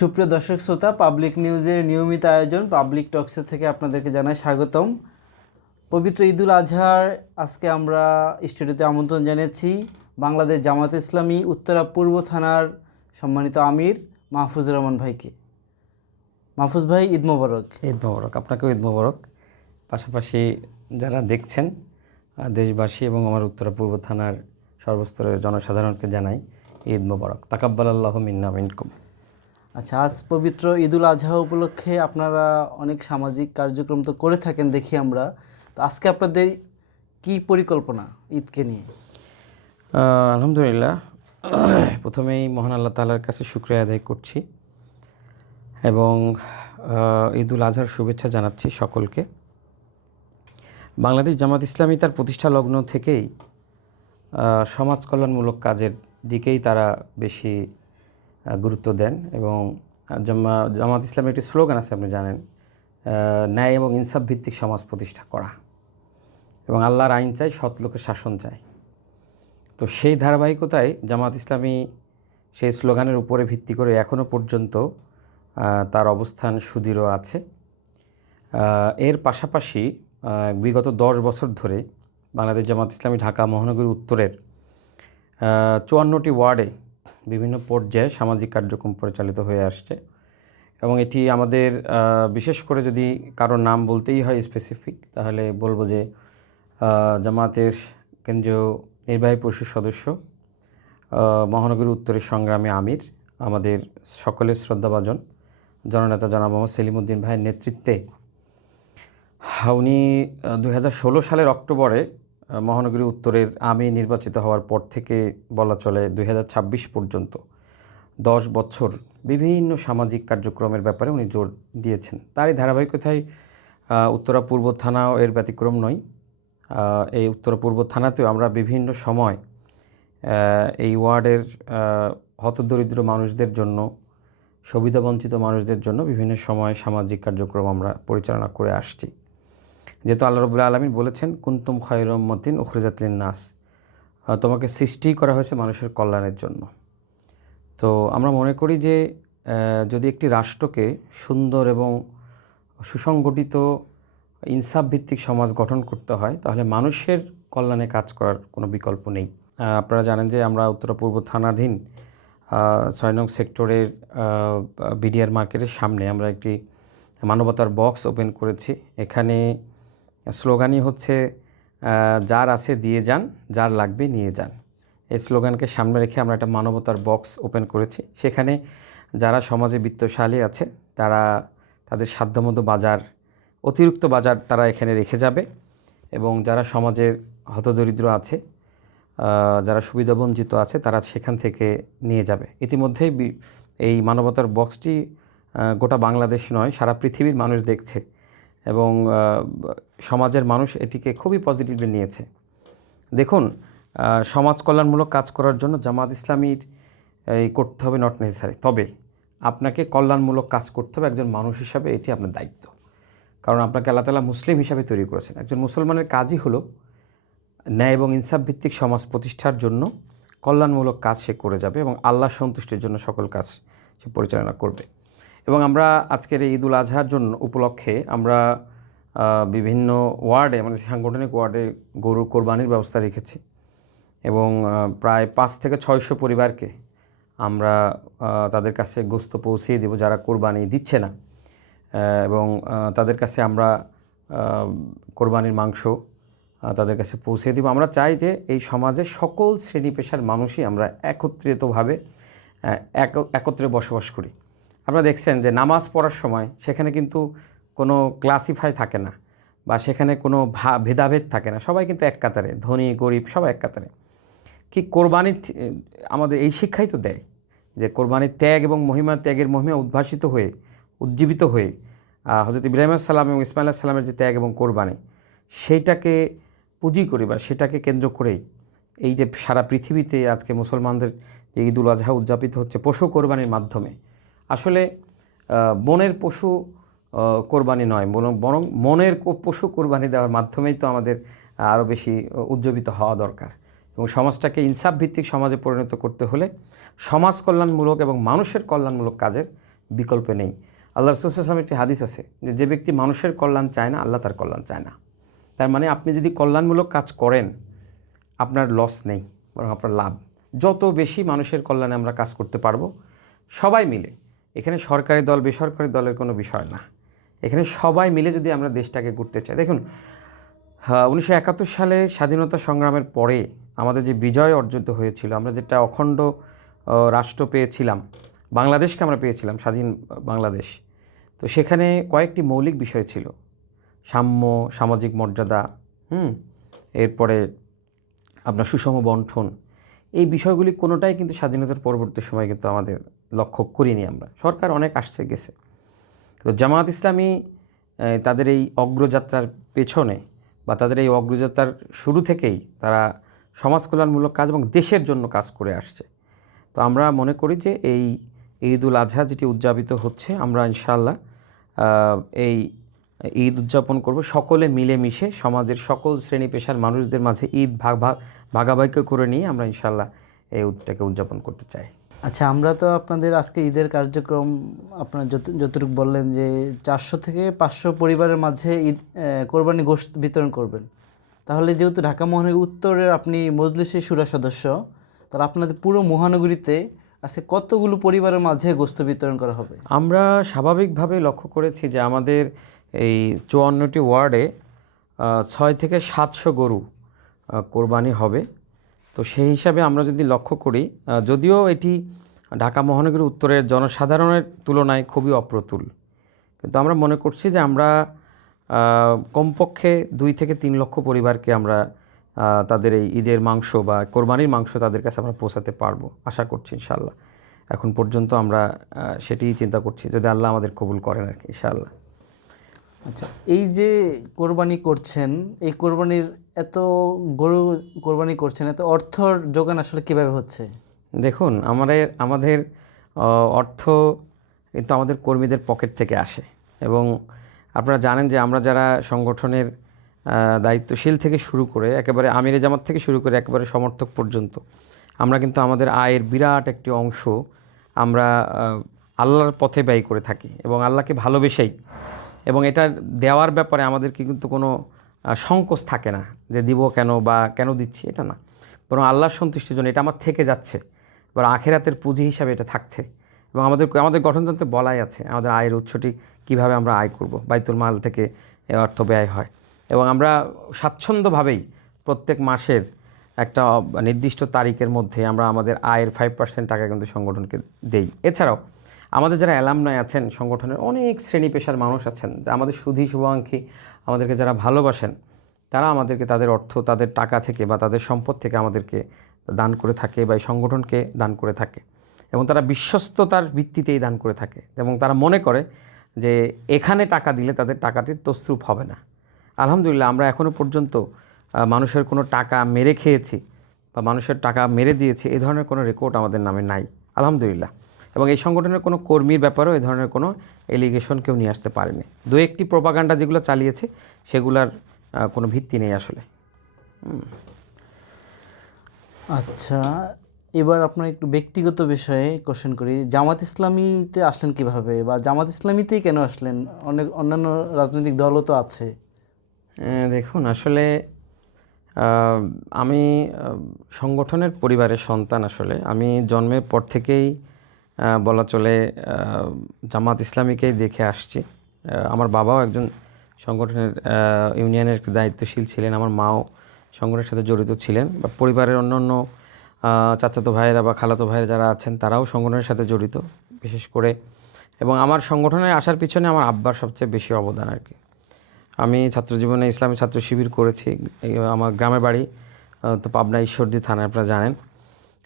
সুপ্রিয় দর্শক শ্রোতা, পাবলিক নিউজের নিয়মিত আয়োজন পাবলিক টক্সে থেকে আপনাদেরকে জানাই স্বাগতম। পবিত্র ঈদুল আজহার আজকে আমরা স্টুডিওতে আমন্ত্রণ জানিয়েছি বাংলাদেশ জামাত ইসলামী উত্তরা পূর্ব থানার সম্মানিত আমির মাহফুজুর রহমান ভাইকে। মাহফুজ ভাই, ঈদ মোবারক। ঈদ মোবারক, আপনাকেও ঈদ মোবারক। পাশাপাশি যারা দেখছেন দেশবাসী এবং আমার উত্তরা পূর্ব থানার সর্বস্তরের জনসাধারণকে জানাই ঈদ মোবারক। তাকাব্বালাল্লাহু মিন্না মিনকুম। আচ্ছা, আজ পবিত্র ঈদুল আজহা উপলক্ষে আপনারা অনেক সামাজিক কার্যক্রম তো করে থাকেন দেখি আমরা, তো আজকে আপনাদের কি পরিকল্পনা ঈদকে নিয়ে? আলহামদুলিল্লাহ, প্রথমেই মহান আল্লাহ তাআলার কাছে শুকরিয়া আদায় করছি এবং ঈদুল আজহার শুভেচ্ছা জানাচ্ছি সকলকে। বাংলাদেশ জামাত ইসলামী তার প্রতিষ্ঠা লগ্ন থেকেই সমাজ কল্যাণমূলক কাজের দিকেই তারা বেশি গুরুত্ব দেন এবং জামাত ইসলামের একটি স্লোগান আছে, আপনি জানেন, ন্যায় এবং ইনসাফ ভিত্তিক সমাজ প্রতিষ্ঠা করা এবং আল্লাহর আইন চাই, সৎ লোকের শাসন চাই। তো সেই ধারাবাহিকতায় জামাত ইসলামী সেই স্লোগানের উপরে ভিত্তি করে এখনও পর্যন্ত তার অবস্থান সুদৃঢ় আছে। এর পাশাপাশি বিগত 10 বছর ধরে বাংলাদেশ জামাত ইসলামী ঢাকা মহানগরী উত্তরের 54টি ওয়ার্ডে বিভিন্ন পর্যায়ে সামাজিক কার্যক্রম পরিচালিত হয়ে আসছে এবং এটি আমাদের বিশেষ করে যদি কারোর নাম বলতেই হয় স্পেসিফিক, তাহলে বলবো যে জামাতের কেন্দ্রীয় নির্বাহী পরিষদ সদস্য, মহানগরী উত্তরের সংগ্রামী আমির, আমাদের সকলের শ্রদ্ধাভাজন জননেতা জনাব মোহাম্মদ সেলিমউদ্দিন ভাইয়ের নেতৃত্বে উনি 2016 সালের অক্টোবরে মহানগরী উত্তরের আমির নির্বাচিত হওয়ার পর থেকে বলা চলে 2026 পর্যন্ত 10 বছর বিভিন্ন সামাজিক কার্যক্রমের ব্যাপারে উনি জোর দিয়েছেন। তারই ধারাবাহিকতায় উত্তরা পূর্ব থানাও এর ব্যতিক্রম নয়। এই উত্তরা পূর্ব থানাতেও আমরা বিভিন্ন সময় এই ওয়ার্ডের হতদরিদ্র মানুষদের জন্য, সুবিধাবঞ্চিত মানুষদের জন্য বিভিন্ন সময় সামাজিক কার্যক্রম আমরা পরিচালনা করে আসছি। যেহেতু আল্লাহ রাব্বুল আলামিন বলেছেন, কুনতুম খায়রা উম্মাতিন উখরিজাত লিন-নাস, তোমাকে সৃষ্টি করা হয়েছে মানুষের কল্যাণের জন্য। তো আমরা মনে করি যে যদি একটি রাষ্ট্রকে সুন্দর এবং সুসংগঠিত ইনসাফ ভিত্তিক সমাজ গঠন করতে হয়, তাহলে মানুষের কল্যাণে কাজ করার কোনো বিকল্প নেই। আপনারা জানেন যে আমরা উত্তরা পূর্ব থানাধীন 6 নং সেক্টরের বিডিআর মার্কেটের সামনে আমরা একটি মানবতার বক্স ওপেন করেছি। এখানে স্লোগানই হচ্ছে যার আছে দিয়ে যান, যার লাগবে নিয়ে যান। এই স্লোগানকে সামনে রেখে আমরা একটা মানবতার বক্স ওপেন করেছি। সেখানে যারা সমাজে বিত্তশালী আছে তারা তাদের সাধ্যমতো বাজার, অতিরিক্ত বাজার তারা এখানে রেখে যাবে এবং যারা সমাজের হতদরিদ্র আছে, যারা সুবিধাবঞ্চিত আছে, তারা সেখান থেকে নিয়ে যাবে। ইতিমধ্যেই এই মানবতার বক্সটি গোটা বাংলাদেশ নয়, সারা পৃথিবীর মানুষ দেখছে এবং সমাজের মানুষ এটিকে খুবই পজিটিভলি নিয়েছে। দেখুন, সমাজ কল্যাণমূলক কাজ করার জন্য জামাত ইসলামীর এই করতে হবে নট নেসেসারি, তবে আপনাকে কল্যাণমূলক কাজ করতে হবে একজন মানুষ হিসাবে, এটি আপনার দায়িত্ব। কারণ আপনাকে আল্লাহ তাআলা মুসলিম হিসাবে তৈরি করেছেন। একজন মুসলমানের কাজই হলো ন্যায় এবং ইনসাফ ভিত্তিক সমাজ প্রতিষ্ঠার জন্য কল্যাণমূলক কাজ সে করে যাবে এবং আল্লাহর সন্তুষ্টির জন্য সকল কাজ সে পরিচালনা করবে। এবং আমরা আজকের এই ঈদুল আজহার জন্য উপলক্ষে আমরা বিভিন্ন ওয়ার্ডে, আমাদের সাংগঠনিক ওয়ার্ডে গরু কোরবানির ব্যবস্থা রেখেছি এবং প্রায় 5 থেকে 600 পরিবারকে আমরা তাদের কাছে গোশত পৌঁছিয়ে দেব যারা কোরবানি দিচ্ছে না, এবং তাদের কাছে আমরা কোরবানির মাংস তাদের কাছে পৌঁছে দেব। আমরা চাই যে এই সমাজে সকল শ্রেণী পেশার মানুষই আমরা একত্রিতভাবে একত্রে বসবাস করি। আপনারা দেখছেন যে নামাজ পড়ার সময় সেখানে কিন্তু কোনো ক্লাসিফাই থাকে না বা সেখানে কোনো ভেদাভেদ থাকে না, সবাই কিন্তু এক কাতারে, ধনী গরিব সবাই এক কাতারে। কি কোরবানির আমাদের এই শিক্ষাই তো দেয় যে কোরবানির ত্যাগ এবং ত্যাগের মহিমা উদ্ভাসিত হয়ে, উজ্জীবিত হয়ে হযরত ইব্রাহিম আলাইহিস সালাম এবং ইসমাঈল আলাইহিস সালামের যে ত্যাগ এবং কোরবানি, সেইটাকে পুঁজি করে বা সেটাকে কেন্দ্র করেই এই যে সারা পৃথিবীতে আজকে মুসলমানদের যে ঈদুল আজহা উদযাপিত হচ্ছে পশু কোরবানির মাধ্যমে। আসলে বনের পশু কোরবানি নয়, বরং মনের পশু কোরবানি দেওয়ার মাধ্যমেই তো আমাদের আরও বেশি উজ্জীবিত হওয়া দরকার। এবং সমাজটাকে ইনসাফ ভিত্তিক সমাজে পরিণত করতে হলে সমাজ কল্যাণমূলক এবং মানুষের কল্যাণমূলক কাজের বিকল্প নেই। আল্লাহ রাসূল সাল্লাল্লাহু আলাইহি ওয়াসাল্লামের একটি হাদিস আছে যে ব্যক্তি মানুষের কল্যাণ চায় না, আল্লাহ তার কল্যাণ চায় না। তার মানে আপনি যদি কল্যাণমূলক কাজ করেন আপনার লস নেই, বরং আপনার লাভ। যত বেশি মানুষের কল্যাণে আমরা কাজ করতে পারবো সবাই মিলে, এখানে সরকারি দল বেসরকারি দলের কোনো বিষয় না, এখানে সবাই মিলে যদি আমরা দেশটাকে করতে চাই। দেখুন 1971 সালে স্বাধীনতা সংগ্রামের পরে আমাদের যে বিজয় অর্জিত হয়েছিল, আমরা যেটা অখণ্ড রাষ্ট্র পেয়েছিলাম, বাংলাদেশকে আমরা পেয়েছিলাম, স্বাধীন বাংলাদেশ। তো সেখানে কয়েকটি মৌলিক বিষয় ছিল, সাম্য, সামাজিক মর্যাদা, এরপরে আপনার সুষম বন্টন। এই বিষয়গুলি কোনোটাই কিন্তু স্বাধীনতার পরবর্তী সময় কিন্তু আমাদের লক্ষ্য করিনি আমরা। সরকার অনেক আসছে গেছে, তো জামায়াত ইসলামী তাদের এই অগ্রযাত্রার পেছনে বা তাদের এই অগ্রযাত্রার শুরু থেকেই তারা সমাজ কল্যাণমূলক কাজ এবং দেশের জন্য কাজ করে আসছে। তো আমরা মনে করি যে এই ঈদুল আজহা যেটি উদযাপিত হচ্ছে, আমরা ইনশাআল্লাহ এই ঈদ উদযাপন করব সকলে মিলেমিশে, সমাজের সকল শ্রেণী পেশার মানুষদের মাঝে ঈদ ভাগাভাগি করে নিয়ে আমরা ইনশাআল্লাহ এই ঈদটাকে উদযাপন করতে চাই। আচ্ছা, আমরা তো আপনাদের আজকে ঈদের কার্যক্রম আপনার যতটুকু বললেন যে 400 থেকে 500 পরিবারের মাঝে ঈদ কোরবানি গোশত বিতরণ করবেন। তাহলে যেহেতু ঢাকা মহানগরী উত্তরের আপনি মজলিসের শুরা সদস্য, তাহলে আপনাদের পুরো মহানগরীতে আজকে কতগুলো পরিবারের মাঝে গোশত বিতরণ করা হবে? আমরা স্বাভাবিকভাবে লক্ষ্য করেছি যে আমাদের এই 54টি ওয়ার্ডে 6 থেকে 700 গরু কোরবানি হবে। তো সেই হিসাবে আমরা যদি লক্ষ্য করি, যদিও এটি ঢাকা মহানগরী উত্তরের জনসাধারণের তুলনায় খুবই অপ্রতুল, কিন্তু আমরা মনে করছি যে আমরা কমপক্ষে 2 থেকে 3 লক্ষ পরিবারকে আমরা তাদের এই ঈদের মাংস বা কোরবানির মাংস তাদের কাছে আমরা পৌঁছাতে পারবো আশা করছি ইনশাআল্লাহ। এখন পর্যন্ত আমরা সেটিই চিন্তা করছি, যদি আল্লাহ আমাদের কবুল করেন আর কি ইনশাআল্লাহ। আচ্ছা, এই যে কোরবানি করছেন, এই কোরবানির এত গরু কোরবানি করছেন, এত অর্থর যোগান আসলে কিভাবে হচ্ছে? দেখুন আমাদের অর্থ কিন্তু আমাদের কর্মীদের পকেট থেকে আসে, এবং আপনারা জানেন যে আমরা যারা সংগঠনের দায়িত্বশীল থেকে শুরু করে একেবারে আমিরে জামাত থেকে শুরু করে একেবারে সমর্থক পর্যন্ত, আমরা কিন্তু আমাদের আয়ের বিরাট একটি অংশ আমরা আল্লাহর পথে ব্যয় করে থাকি এবং আল্লাহকে ভালোবেসেই, এবং এটা দেওয়ার ব্যাপারে আমাদেরকে কিন্তু কোনো সংকোচ থাকে না যে দিব কেন বা কেন দিচ্ছি, এটা না, বরং আল্লাহর সন্তুষ্টির জন্য এটা আমার থেকে যাচ্ছে, বরং আখিরাতের পুঁজি হিসাবে এটা থাকছে। এবং আমাদের গঠনতন্ত্রে বলাই আছে আমাদের আয়ের উৎসটি কিভাবে আমরা আয় করব, বাইতুল মাল থেকে অর্থ ব্যয় হয়, এবং আমরা স্বাচ্ছন্দ্যভাবেই প্রত্যেক মাসের একটা নির্দিষ্ট তারিখের মধ্যে আমরা আমাদের আয়ের 5% টাকা কিন্তু সংগঠনকে দেই। এছাড়াও আমাদের যারা অ্যালামনাই আছেন, সংগঠনের অনেক শ্রেণী পেশার মানুষ আছেন, যা আমাদের সুধী শুভাকাঙ্ক্ষী, আমাদেরকে যারা ভালোবাসেন, তারা আমাদেরকে তাদের অর্থ, তাদের টাকা থেকে বা তাদের সম্পদ থেকে আমাদেরকে দান করে থাকে বা এই সংগঠনকে দান করে থাকে, এবং তারা বিশ্বস্ততার ভিত্তিতেই দান করে থাকে, এবং তারা মনে করে যে এখানে টাকা দিলে তাদের টাকাটির তসরুপ হবে না। আলহামদুলিল্লাহ, আমরা এখনও পর্যন্ত মানুষের কোনো টাকা মেরে খেয়েছি বা মানুষের টাকা মেরে দিয়েছি এই ধরনের কোনো রেকর্ড আমাদের নামে নাই, আলহামদুলিল্লাহ। এবং এই সংগঠনের কোনো কর্মীর ব্যাপারেও এই ধরনের কোনো এলিগেশন কেউ নিয়ে আসতে পারেনি। দু একটি প্রোপাগান্ডা যেগুলো চালিয়েছে সেগুলার কোনো ভিত্তি নেই আসলে। আচ্ছা, এবার আপনার একটু ব্যক্তিগত বিষয়ে কোশ্চেন করি। জামাত ইসলামীতে আসলেন কিভাবে, বা জামাত ইসলামীতেই কেন আসলেন? অন্যান্য রাজনৈতিক দলও তো আছে। দেখুন, আসলে আমি সংগঠনের পরিবারের সন্তান। আসলে আমি জন্মের পর থেকেই বলা চলে জামাত ইসলামীকেই দেখে আসছি। আমার বাবাও একজন সংগঠনের ইউনিয়নের দায়িত্বশীল ছিলেন, আমার মাও সংগঠনের সাথে জড়িত ছিলেন, বা পরিবারের অন্য চাচাতো ভাইয়েরা বা খালাতো ভাইয়েরা যারা আছেন তারাও সংগঠনের সাথে জড়িত বিশেষ করে। এবং আমার সংগঠনে আসার পিছনে আমার আব্বার সবচেয়ে বেশি অবদান আর কি। আমি ছাত্রজীবনে ইসলামী ছাত্র শিবির করেছি, আমার গ্রামের বাড়ি তো পাবনা ঈশ্বরদী থানায়, আপনারা জানেন।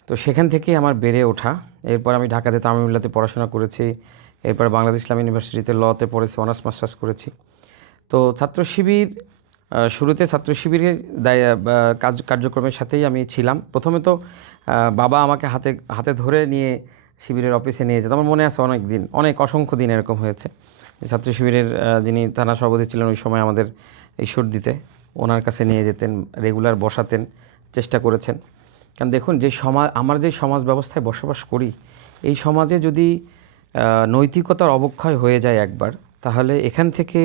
তো সেখান থেকেই আমার বেড়ে ওঠা। এরপর আমি ঢাকাতে তামিমুল্লাতে পড়াশোনা করেছি, এরপর বাংলাদেশ ইসলামী ইউনিভার্সিটিতে লতে পড়েছি, অনার্স মাস্টার্স করেছি। তো ছাত্র শিবির শুরুতে ছাত্র শিবিরের কার্যক্রমের সাথেই আমি ছিলাম। প্রথমে তো বাবা আমাকে হাতে ধরে নিয়ে শিবিরের অফিসে নিয়ে যেত। আমার মনে আছে অনেক অসংখ্য দিন এরকম হয়েছে যে ছাত্র শিবিরের যিনি থানা সভাপতি ছিলেন ওই সময় আমাদের ঈশ্বরদীতে, ওনার কাছে নিয়ে যেতেন, রেগুলার বসাতেন, চেষ্টা করেছেন। কারণ দেখুন, আমরা যে সমাজ ব্যবস্থায় বসবাস করি, এই সমাজে যদি নৈতিকতার অবক্ষয় হয়ে যায় একবার, তাহলে এখান থেকে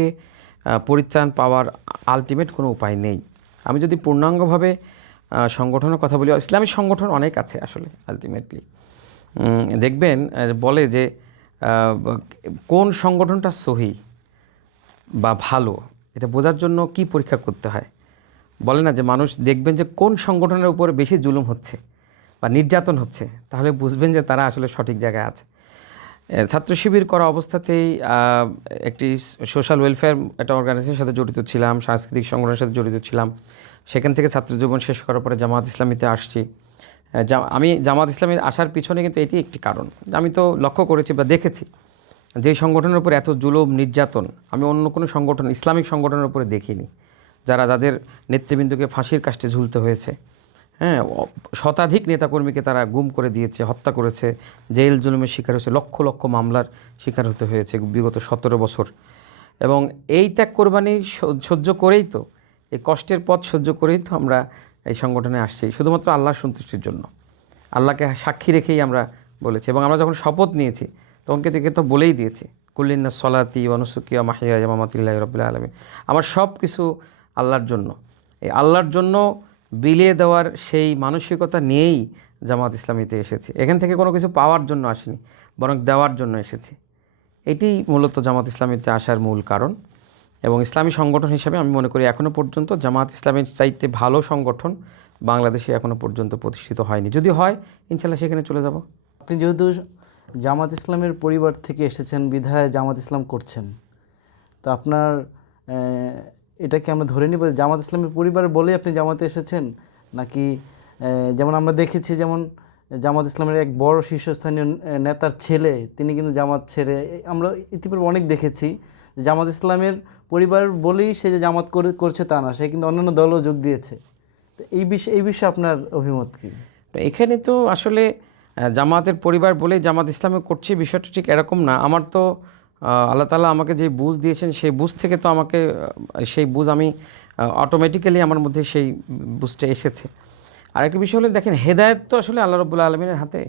পরিত্রাণ পাওয়ার আলটিমেট কোনো উপায় নেই। আমি যদি পূর্ণাঙ্গভাবে সংগঠনের কথা বলি, ইসলামিক সংগঠন অনেক আছে আসলে আলটিমেটলি। দেখবেন বলে যে কোন সংগঠনটা সহি বা ভালো, এটা বোঝার জন্য কি পরীক্ষা করতে হয় বলে না, যে মানুষ দেখবেন যে কোন সংগঠনের উপরে বেশি জুলুম হচ্ছে বা নির্যাতন হচ্ছে, তাহলে বুঝবেন যে তারা আসলে সঠিক জায়গায় আছে। ছাত্র শিবির করা অবস্থাতেই একটি সোশ্যাল ওয়েলফেয়ার একটা অর্গানাইজেশনের সাথে জড়িত ছিলাম, সাংস্কৃতিক সংগঠনের সাথে জড়িত ছিলাম। সেখান থেকে ছাত্র জীবন শেষ করার পরে জামাত ইসলামীতে আসছি। আমি জামাত ইসলামী আসার পিছনে কিন্তু এটি একটি কারণ। আমি তো লক্ষ্য করেছি বা দেখেছি যে সংগঠনের উপর এত জুলুম নির্যাতন আমি অন্য কোনো সংগঠন, ইসলামিক সংগঠনের উপরে দেখিনি, যাদের নেতৃবৃন্দকে ফাঁসির কাস্টে ঝুলতে হয়েছে। হ্যাঁ, শতাধিক নেতাকর্মীকে তারা গুম করে দিয়েছে, হত্যা করেছে, জেল জুলুমের শিকার হয়েছে, লক্ষ লক্ষ মামলার শিকার হতে হয়েছে বিগত 17 বছর। এবং এই ত্যাগ কোরবানি সহ্য করেই তো, এই কষ্টের পথ সহ্য করেই তো আমরা এই সংগঠনে আসছি, শুধুমাত্র আল্লাহর সন্তুষ্টির জন্য। আল্লাহকে সাক্ষী রেখেই আমরা বলেছি। এবং আমরা যখন শপথ নিয়েছি তখন তো বলেই দিয়েছি, কুল্লিন্না সলাতি ওয়ানুসুকি ওয়া মাহইয়া ওয়া মামাতি লিল্লাহি রাব্বিল আলামিন। আমার সব কিছু আল্লাহর জন্য। এই আল্লাহর জন্য বিলিয়ে দেওয়ার সেই মানসিকতা নিয়েই জামাত ইসলামীতে এসেছি। এখান থেকে কোনো কিছু পাওয়ার জন্য আসিনি, বরং দেওয়ার জন্য এসেছি। এটি মূলত জামাত ইসলামীতে আসার মূল কারণ। এবং ইসলামী সংগঠন হিসেবে আমি মনে করি এখনও পর্যন্ত জামাত ইসলামের চাইতে ভালো সংগঠন বাংলাদেশে এখনও পর্যন্ত প্রতিষ্ঠিত হয়নি। যদি হয় ইনশাল্লাহ সেখানে চলে যাব। আপনি যেহেতু জামাত ইসলামের পরিবার থেকে এসেছেন বিধায় জামাত ইসলাম করছেন, তো আপনার এটাকে আমরা ধরে নিব জামাত ইসলামের পরিবার বলেই আপনি জামাতে এসেছেন, নাকি যেমন আমরা দেখেছি, যেমন জামাত ইসলামের এক বড় শীর্ষস্থানীয় নেতার ছেলে তিনি কিন্তু জামাত ছেড়ে, আমরা ইতিপূর্বে অনেক দেখেছি জামাত ইসলামের পরিবার বলেই সে যে জামাত করছে তা না, সে কিন্তু অন্যান্য দলও যোগ দিয়েছে। তো এই বিষয়ে আপনার অভিমত কী? এখানে তো আসলে জামাতের পরিবার বলেই জামাত ইসলামে করছে বিষয়টা ঠিক এরকম না। আমার তো আল্লাহ তাআলা আমাকে যে বুঝ দিয়েছেন সেই বুঝ থেকে তো আমাকে সেই বুঝ আমি অটোমেটিক্যালি আমার মধ্যে সেই বুঝটা এসেছে। আরেকটা বিষয় হলো, দেখেন, হেদায়েত তো আসলে আল্লাহ রাব্বুল আলামিনের হাতে।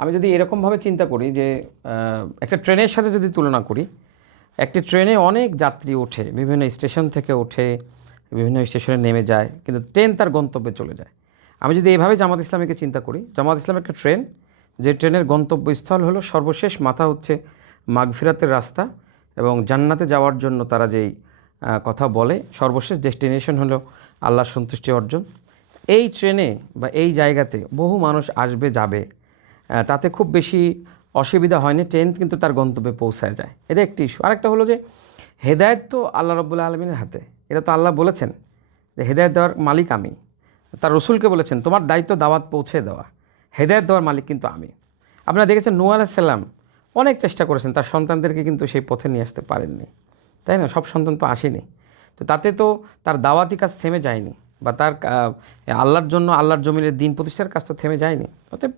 আমি যদি এরকমভাবে চিন্তা করি যে একটা ট্রেনের সাথে যদি তুলনা করি, একটি ট্রেনে অনেক যাত্রী ওঠে, বিভিন্ন স্টেশন থেকে ওঠে, বিভিন্ন স্টেশনে নেমে যায়, কিন্তু ট্রেন তার গন্তব্যে চলে যায়। আমি যদি এইভাবে জামাত ইসলামীকে চিন্তা করি, জামাত ইসলাম একটা ট্রেন, যে ট্রেনের গন্তব্যস্থল হলো সর্বশেষ মাথা হচ্ছে মাগফিরাতের রাস্তা, এবং জান্নাতে যাওয়ার জন্য তারা যেই কথা বলে সর্বশেষ ডেস্টিনেশন হলো আল্লাহর সন্তুষ্টি অর্জন। এই ট্রেনে বা এই জায়গাতে বহু মানুষ আসবে যাবে, তাতে খুব বেশি অসুবিধা হয়নি, ট্রেন কিন্তু তার গন্তব্যে পৌঁছায় যায়। এটা একটি ইস্যু। আরেকটা হলো যে হেদায়েত তো আল্লাহ রাব্বুল আলামিনের হাতে। এটা তো আল্লাহ বলেছেন যে হেদায়েত দেওয়ার মালিক আমি। তার রসুলকে বলেছেন তোমার দায়িত্ব দাওয়াত পৌঁছে দেওয়া, হেদায়েত দেওয়ার মালিক কিন্তু আমি। আপনারা দেখেছেন নূহ আলাইহিস সালাম অনেক চেষ্টা করেছেন, তার সন্তানদেরকে কিন্তু সেই পথে নিয়ে আসতে পারেননি, তাই না? সব সন্তান তো আসেনি, তো তাতে তো তার দাওয়াতি কাজ থেমে যায়নি, বা তার আল্লাহর জন্য আল্লাহর জমিনের দিন প্রতিষ্ঠার কাজ তো থেমে যায়নি। অতএব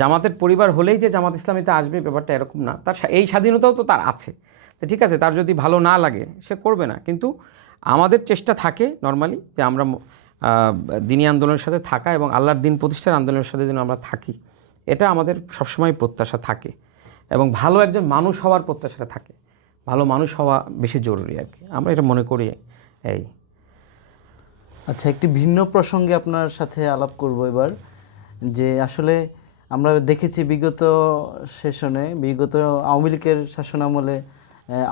জামাতের পরিবার হলেই যে জামাত ইসলামীতে আসবে ব্যাপারটা এরকম না। তার এই স্বাধীনতাও তো তার আছে। তো ঠিক আছে, তার যদি ভালো না লাগে সে করবে না, কিন্তু আমাদের চেষ্টা থাকে নর্মালি যে আমরা দিনী আন্দোলনের সাথে থাকা এবং আল্লাহর দিন প্রতিষ্ঠার আন্দোলনের সাথে যেন আমরা থাকি, এটা আমাদের সবসময় প্রত্যাশা থাকে। এবং ভালো একজন মানুষ হওয়ার প্রত্যাশাটা থাকে, ভালো মানুষ হওয়া বেশি জরুরি আর কি, আমরা এটা মনে করি। এই আচ্ছা, একটি ভিন্ন প্রসঙ্গে আপনার সাথে আলাপ করব এবার, যে আসলে আমরা দেখেছি বিগত সেশনে, বিগত আওয়ামী লীগের শাসনামলে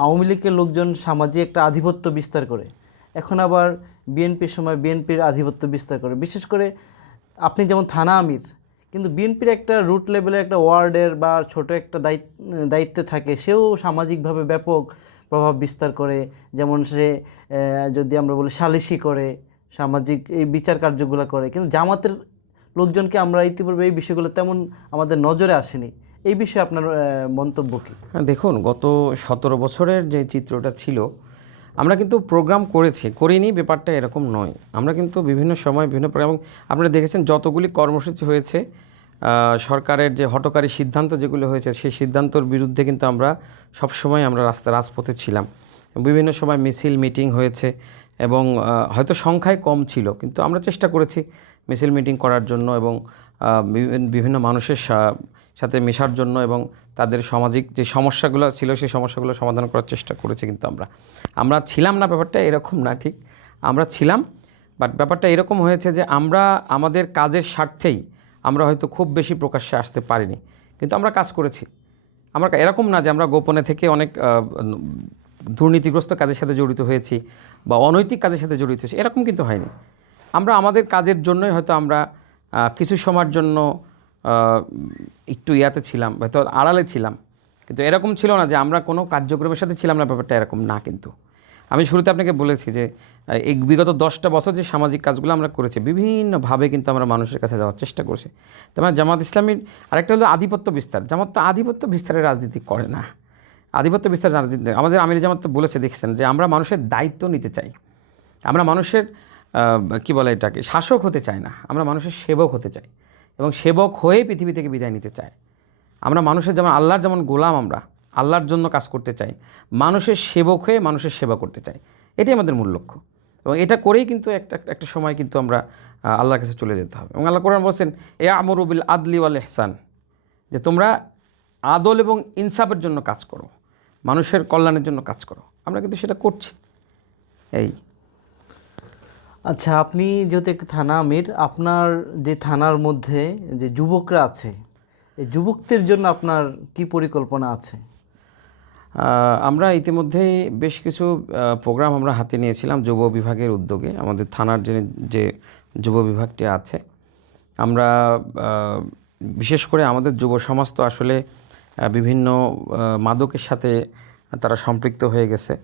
আওয়ামী লীগের লোকজন সামাজিক একটা আধিপত্য বিস্তার করে, এখন আবার বিএনপির সময় বিএনপির আধিপত্য বিস্তার করে। বিশেষ করে আপনি যেমন থানা আমির, কিন্তু বিএনপির একটা রুট লেভেলের একটা ওয়ার্ডের বা ছোট একটা দায়িত্বে থাকে, সেও সামাজিকভাবে ব্যাপক প্রভাব বিস্তার করে। যেমন সে যদি আমরা বলি সালিশি করে, সামাজিক এই বিচার কার্যগুলো করে, কিন্তু জামাতের লোকজনকে আমরা ইতিপূর্বে এই বিষয়গুলো তেমন আমাদের নজরে আসেনি। এই বিষয়ে আপনার মন্তব্য কী? দেখুন, গত 17 বছরের যে চিত্রটা ছিল, আমরা কিন্তু প্রোগ্রাম করিনি, ব্যাপারটা এরকম নয়। আমরা কিন্তু বিভিন্ন সময় বিভিন্ন প্রোগ্রাম, আপনারা দেখেছেন যতগুলি কর্মসূচি হয়েছে, সরকারের যে হঠকারী সিদ্ধান্ত যেগুলো হয়েছে সেই সিদ্ধান্তর বিরুদ্ধে কিন্তু আমরা সবসময় আমরা রাজপথে ছিলাম। বিভিন্ন সময় মিছিল মিটিং হয়েছে, এবং হয়তো সংখ্যায় কম ছিল, কিন্তু আমরা চেষ্টা করেছি মিছিল মিটিং করার জন্য, এবং বিভিন্ন মানুষের সাথে মেশার জন্য এবং তাদের সামাজিক যে সমস্যাগুলো ছিল সেই সমস্যাগুলো সমাধান করার চেষ্টা করেছি। কিন্তু আমরা ছিলাম না, ব্যাপারটা এরকম না, ঠিক আমরা ছিলাম, বাট ব্যাপারটা এরকম হয়েছে যে আমরা আমাদের কাজের স্বার্থেই আমরা হয়তো খুব বেশি প্রকাশ্যে আসতে পারিনি, কিন্তু আমরা কাজ করেছি। আমরা এরকম না যে আমরা গোপনে থেকে অনেক দুর্নীতিগ্রস্ত কাজের সাথে জড়িত হয়েছি বা অনৈতিক কাজের সাথে জড়িত হয়েছি, এরকম কিন্তু হয়নি। আমরা আমাদের কাজের জন্যই হয়তো আমরা কিছু সময়ের জন্য একটু ইয়াতে ছিলাম, হয়তো আড়ালে ছিলাম, কিন্তু এরকম ছিল না যে আমরা কোনো কার্যক্রমের সাথে ছিলাম না, ব্যাপারটা এরকম না। কিন্তু আমি শুরুতে আপনাকে বলেছি যে এই বিগত 10টা বছর যে সামাজিক কাজগুলো আমরা করেছি, বিভিন্নভাবে কিন্তু আমরা মানুষের কাছে যাওয়ার চেষ্টা করছি। তার জামাত ইসলামীর আরেকটা হলো আধিপত্য বিস্তার। জামাত তো আধিপত্য বিস্তারের রাজনীতি করে না, আধিপত্য বিস্তার রাজনীতি। আমাদের আমির জামাত তো বলেছে, দেখছেন যে আমরা মানুষের দায়িত্ব নিতে চাই, আমরা মানুষের কি বলে এটাকে, শাসক হতে চাই না, আমরা মানুষের সেবক হতে চাই এবং সেবক হয়ে পৃথিবী থেকে বিদায় নিতে চাই। আমরা মানুষের যেমন আল্লাহর যেমন গোলাম, আমরা আল্লাহর জন্য কাজ করতে চাই, মানুষের সেবক হয়ে মানুষের সেবা করতে চাই, এটাই আমাদের মূল লক্ষ্য। এবং এটা করেই কিন্তু একটা সময় কিন্তু আমরা আল্লাহর কাছে চলে যেতে হবে। এবং আল্লাহ কোরআন বলছেন, এ আমরু বিল আদলি ওয়াল ইহসান, যে তোমরা আদল এবং ইনসাফের জন্য কাজ করো, মানুষের কল্যাণের জন্য কাজ করো। আমরা কিন্তু সেটা করছি। এই আচ্ছা, আপনি যেহেতু একটি থানা আমির, আপনার যে থানার মধ্যে যে যুবকরা আছে, এই যুবকদের জন্য আপনার কি পরিকল্পনা আছে? আমরা ইতিমধ্যেই বেশ কিছু প্রোগ্রাম আমরা হাতে নিয়েছিলাম যুব বিভাগের উদ্যোগে। আমাদের থানার যে যুব বিভাগটি আছে, আমরা বিশেষ করে আমাদের যুব সমাজ তো আসলে বিভিন্ন মাদকের সাথে তারা সম্পৃক্ত হয়ে গেছে,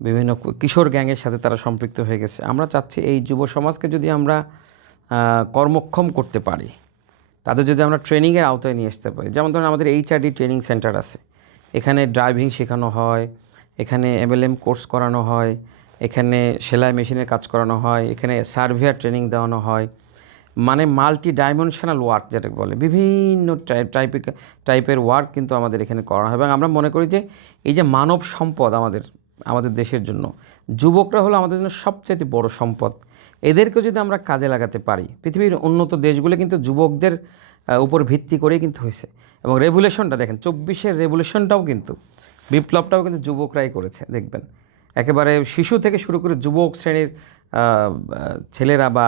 বিভিন্ন কিশোর গ্যাংয়ের সাথে তারা সম্পৃক্ত হয়ে গেছে। আমরা চাচ্ছি এই যুব সমাজকে যদি আমরা কর্মক্ষম করতে পারি, তাদের যদি আমরা ট্রেনিংয়ের আওতায় নিয়ে আসতে পারি, যেমন ধরুন আমাদের HRD ট্রেনিং সেন্টার আছে, এখানে ড্রাইভিং শেখানো হয়, এখানে MLM কোর্স করানো হয়, এখানে সেলাই মেশিনের কাজ করানো হয়, এখানে সার্ভেয়ার ট্রেনিং দেওয়ানো হয়, মানে মাল্টি ডাইমেনশনাল ওয়ার্ক যেটা বলে, বিভিন্ন টাইপের ওয়ার্ক কিন্তু আমাদের এখানে করানো হয়। এবং আমরা মনে করি যে এই যে মানব সম্পদ আমাদের দেশের জন্য যুবকরা হলো আমাদের জন্য সবচেয়ে বড় সম্পদ। এদেরকে যদি আমরা কাজে লাগাতে পারি, পৃথিবীর উন্নত দেশগুলো কিন্তু যুবকদের উপর ভিত্তি করেই কিন্তু হয়েছে। এবং রেভুলেশনটা দেখেন, 24-এর রেভুলেশনটাও কিন্তু, বিপ্লবটাও কিন্তু যুবকরাই করেছে। দেখবেন একেবারে শিশু থেকে শুরু করে যুবক শ্রেণীর ছেলেরা বা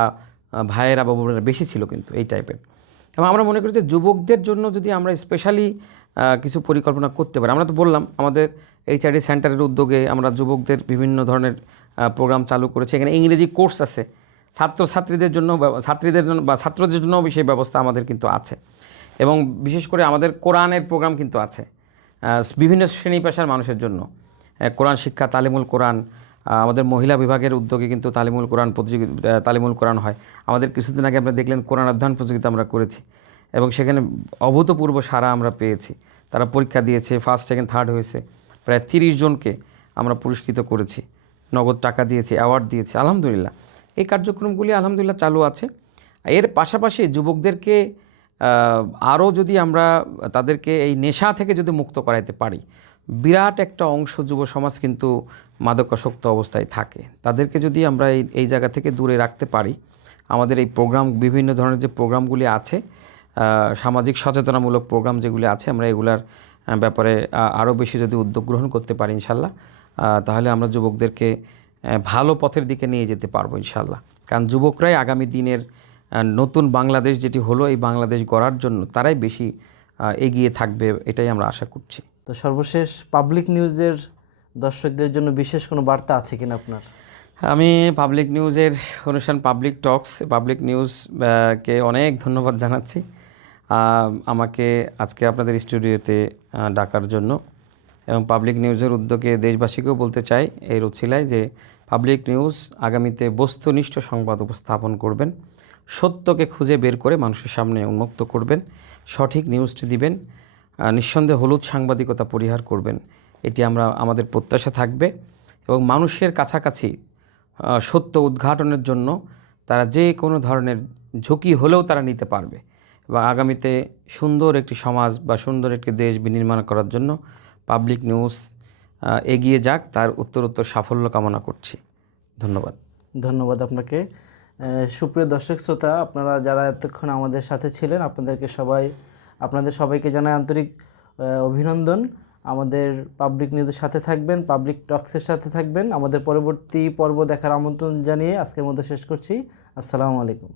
ভাইয়েরা বা বোনেরা বেশি ছিল কিন্তু এই টাইপের। এবং আমরা মনে করি যে যুবকদের জন্য যদি আমরা স্পেশালি কিছু পরিকল্পনা করতে পারি। আমরা তো বললাম আমাদের HRD সেন্টারের উদ্যোগে আমরা যুবকদের বিভিন্ন ধরনের প্রোগ্রাম চালু করেছি। এখানে ইংরেজি কোর্স আছে, ছাত্রীদের জন্য বা ছাত্রদের জন্য সেই ব্যবস্থা আমাদের কিন্তু আছে। এবং বিশেষ করে আমাদের কোরআনের প্রোগ্রাম কিন্তু আছে বিভিন্ন শ্রেণী পেশার মানুষের জন্য। কোরআন শিক্ষা, তালিমুল কোরআন, আমাদের মহিলা বিভাগের উদ্যোগে কিন্তু তালিমুল কোরআন হয়। আমাদের কিছুদিন আগে আপনারা দেখলেন কোরআন অধ্যয়ন প্রতিযোগিতা আমরা করেছি এবং সেখানে অভূতপূর্ব সাড়া আমরা পেয়েছি। তারা পরীক্ষা দিয়েছে, ফার্স্ট সেকেন্ড থার্ড হয়েছে, প্রায় 30 জনকে আমরা পুরস্কৃত করেছি, নগদ টাকা দিয়েছি, অ্যাওয়ার্ড দিয়েছি। আলহামদুলিল্লাহ এই কার্যক্রমগুলি আলহামদুলিল্লাহ চালু আছে। এর পাশাপাশি যুবকদেরকে আরও যদি আমরা তাদেরকে এই নেশা থেকে যদি মুক্ত করাইতে পারি, বিরাট একটা অংশ যুব সমাজ কিন্তু মাদকাসক্ত অবস্থায় থাকে, তাদেরকে যদি আমরা এই জায়গা থেকে দূরে রাখতে পারি, আমাদের এই প্রোগ্রাম, বিভিন্ন ধরনের যে প্রোগ্রামগুলি আছে, সামাজিক সচেতনামূলক প্রোগ্রাম যেগুলি আছে, আমরা এগুলার ব্যাপারে আরও বেশি যদি উদ্যোগ গ্রহণ করতে পারি ইনশাল্লাহ, তাহলে আমরা যুবকদেরকে ভালো পথের দিকে নিয়ে যেতে পারবো ইনশাল্লাহ। কারণ যুবকরাই আগামী দিনের নতুন বাংলাদেশ যেটি হলো, এই বাংলাদেশ গড়ার জন্য তারাই বেশি এগিয়ে থাকবে, এটাই আমরা আশা করছি। তো সর্বশেষ পাবলিক নিউজের দর্শকদের জন্য বিশেষ কোনো বার্তা আছে কিনা আপনার? আমি পাবলিক নিউজের অনুষ্ঠান পাবলিক টক্স, পাবলিক নিউজকে অনেক ধন্যবাদ জানাচ্ছি আমাকে আজকে আপনাদের স্টুডিওতে ডাকার জন্য। এবং পাবলিক নিউজের উদ্যোগে দেশবাসীকেও বলতে চাই এই রুচিলায় যে পাবলিক নিউজ আগামীতে বস্তুনিষ্ঠ সংবাদ উপস্থাপন করবেন, সত্যকে খুঁজে বের করে মানুষের সামনে উন্মুক্ত করবেন, সঠিক নিউজটি দিবেন, নিঃসন্দেহে হলুদ সাংবাদিকতা পরিহার করবেন, এটি আমাদের প্রত্যাশা থাকবে। এবং মানুষের কাছাকাছি সত্য উদ্ঘাটনের জন্য তারা যে কোনো ধরনের ঝুঁকি হলেও তারা নিতে পারবে এবং আগামীতে সুন্দর একটি সমাজ বা সুন্দর একটি দেশ বিনির্মাণ করার জন্য পাবলিক নিউজ এগিয়ে যাক, তার উত্তরোত্তর সাফল্য কামনা করছি। ধন্যবাদ। ধন্যবাদ আপনাকে। সুপ্রিয় দর্শক শ্রোতা, আপনারা যারা এতক্ষণ আমাদের সাথে ছিলেন, আপনাদেরকে সবাই আপনাদের সবাইকে জানাই আন্তরিক অভিনন্দন। আমাদের পাবলিক নিউজের সাথে থাকবেন, পাবলিক টক্সের সাথে থাকবেন। আমাদের পরবর্তী পর্ব দেখার আমন্ত্রণ জানিয়ে আজকের মধ্যে শেষ করছি। আসসালামু আলাইকুম।